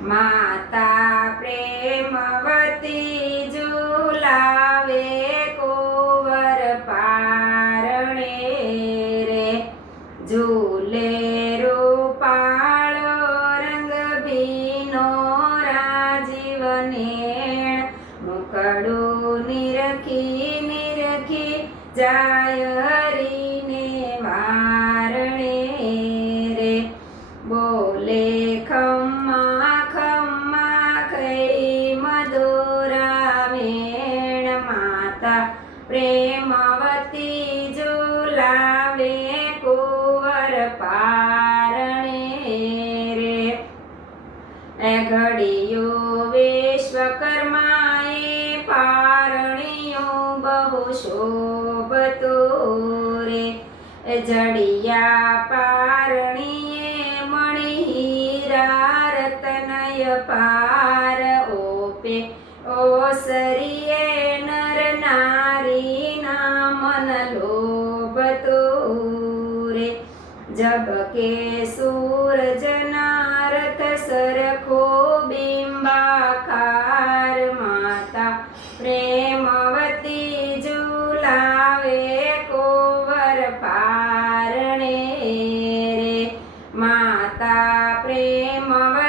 માતા પ્રેમવતી ઝુલાવે કુંવર પારણે રે, ઝૂલે રૂપાળો રંગ ભીનો રાજીવ નેણ, મુકડું નિરખી નિરખી જાય હરીને વારણે રે, બોલે ખમ્મા ખમ્મા ખઈ મધુરા વેણ, માતા પ્રેમવતી ઝુલાવે કુંવર પારણે રે, ઘડિયું વિશ્વકર્માએ પારણિયું બહુ શોભતું રે, જડિયા પારણીએ મણી હીરા રતનય પાર, ઓપે ઓસરીએ નર નારીના મન લોભતું રે, ઝબકે સૂરજના રથ સરખો બિંબાકાર, માતા પ્રેમવતી ઝુલાવે કુંવર પારણે રે, માતા પ્રેમવતી